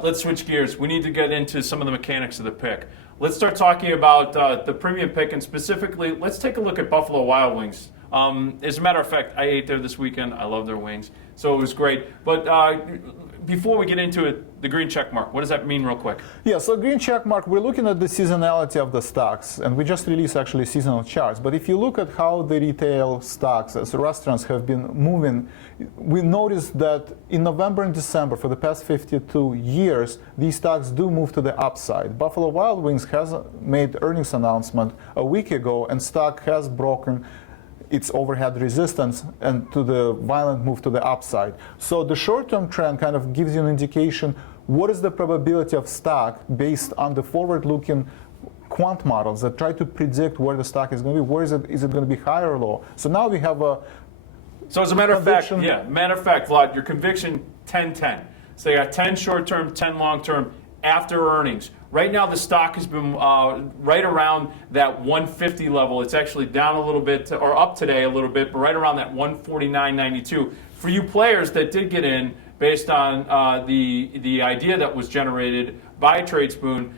Let's switch gears. We need to get into some of the mechanics of the pick. Let's start talking about the premium pick, and specifically, let's take a look at Buffalo Wild Wings. As a matter of fact, I ate there this weekend. I love their wings, so it was great. But before we get into it, the green check mark, what does that mean real quick? Yeah, so green check mark, we're looking at the seasonality of the stocks, and we just released actually seasonal charts. But if you look at how the retail stocks as restaurants have been moving, we noticed that in November and December for the past 52 years, these stocks do move to the upside. Buffalo Wild Wings has made earnings announcement a week ago, and stock has broken its overhead resistance and to the violent move to the upside. So the short-term trend kind of gives you an indication what is the probability of stock based on the forward-looking quant models that try to predict where the stock is going to be. Where is it going to be higher or low? So now we have a So as a matter of fact, Vlad, your conviction 10-10. So you got 10 short-term, 10 long-term after earnings. Right now, the stock has been right around that 150 level. It's actually down a little bit, or up today a little bit, but right around that 149.92. For you players that did get in based on the idea that was generated by Tradespoon,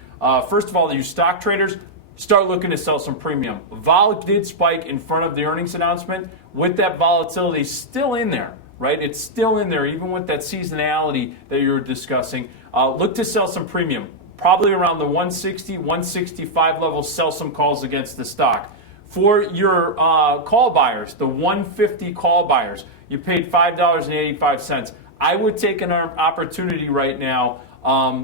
first of all, you stock traders, start looking to sell some premium. Vol did spike in front of the earnings announcement. With that volatility still in there, right? It's still in there, even with that seasonality that you were discussing. Look to sell some premium. Probably around the 160, 165 level, sell some calls against the stock. For your call buyers, the 150 call buyers, you paid $5.85. I would take an opportunity right now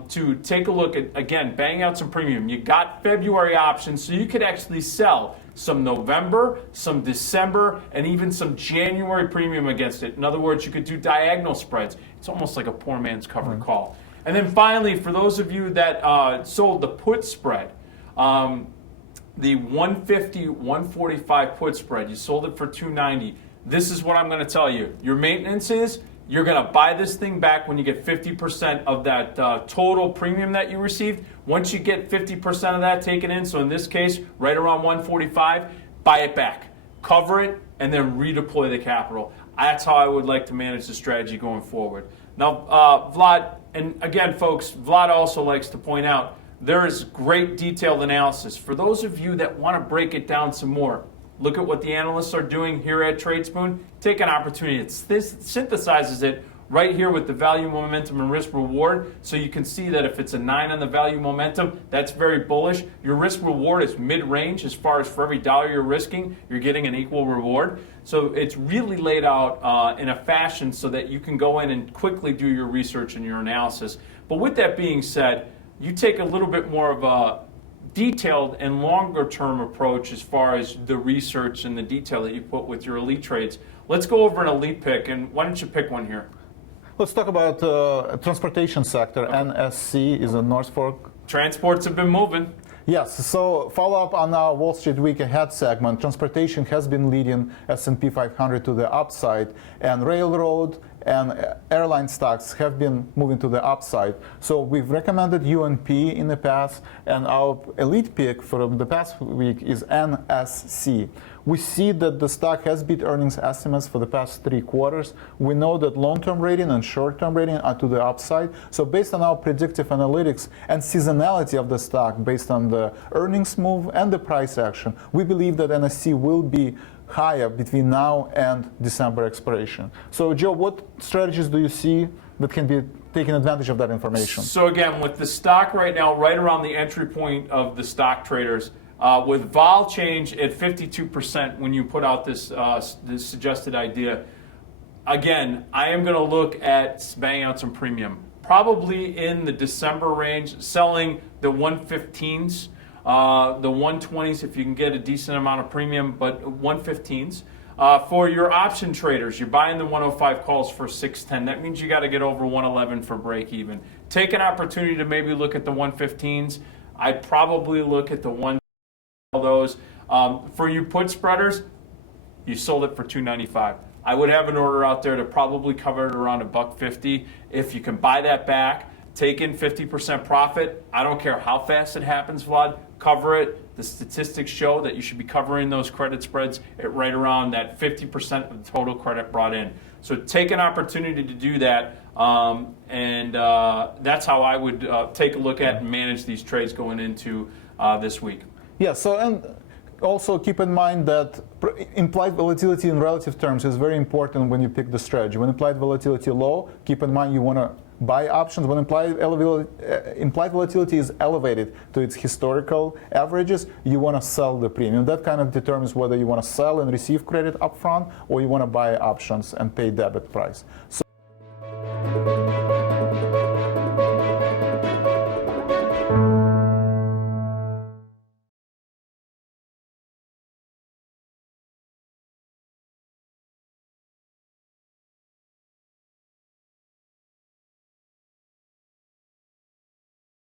to take a look at, again, bang out some premium. You got February options, so you could actually sell some November, some December, and even some January premium against it. In other words, you could do diagonal spreads. It's almost like a poor man's covered call. And then finally, for those of you that sold the put spread, the 150, 145 put spread, you sold it for 290. This is what I'm going to tell you. Your maintenance is you're going to buy this thing back when you get 50% of that total premium that you received. Once you get 50% of that taken in, so in this case, right around 145, buy it back, cover it, and then redeploy the capital. That's how I would like to manage the strategy going forward. Now, Vlad, and again, folks, Vlad also likes to point out there is great detailed analysis. For those of you that want to break it down some more, look at what the analysts are doing here at Tradespoon. Take an opportunity. It synthesizes it right here with the value, momentum, and risk reward. So you can see that if it's a 9 on the value momentum, that's very bullish. Your risk reward is mid-range as far as for every dollar you're risking, you're getting an equal reward. So it's really laid out in a fashion so that you can go in and quickly do your research and your analysis. But with that being said, you take a little bit more of a detailed and longer term approach as far as the research and the detail that you put with your elite trades. Let's go over an elite pick, and why don't you pick one here? Let's talk about transportation sector. Okay. NSC is a Northfolk. Transports have been moving. Yes, so follow up on our Wall Street Week Ahead segment. Transportation has been leading S&P 500 to the upside, and railroad and airline stocks have been moving to the upside. So we've recommended UNP in the past, and our elite pick for the past week is NSC. We see that the stock has beat earnings estimates for the past 3 quarters. We know that long-term rating and short-term rating are to the upside. So based on our predictive analytics and seasonality of the stock, based on the earnings move and the price action, we believe that NSC will be higher between now and December expiration. So Joe, what strategies do you see that can be taking advantage of that information? So again, with the stock right now, right around the entry point of the stock traders, with vol change at 52% when you put out this suggested idea, again, I am going to look at banging out some premium. Probably in the December range, selling the 115s, the 120s if you can get a decent amount of premium, but 115s. For your option traders, you're buying the 105 calls for 610. That means you got to get over 111 for break even. Take an opportunity to maybe look at the 115s. I'd probably look at the those. For you put spreaders, you sold it for $295. I would have an order out there to probably cover it around $150. If you can buy that back, take in 50% profit. I don't care how fast it happens, Vlad. Cover it. The statistics show that you should be covering those credit spreads at right around that 50% of the total credit brought in. So take an opportunity to do that, and that's how I would take a look at and manage these trades going into this week. Yeah, so and also keep in mind that implied volatility in relative terms is very important when you pick the strategy. When implied volatility low, keep in mind you want to buy options. When implied volatility is elevated to its historical averages, you want to sell the premium. That kind of determines whether you want to sell and receive credit upfront or you want to buy options and pay debit price. So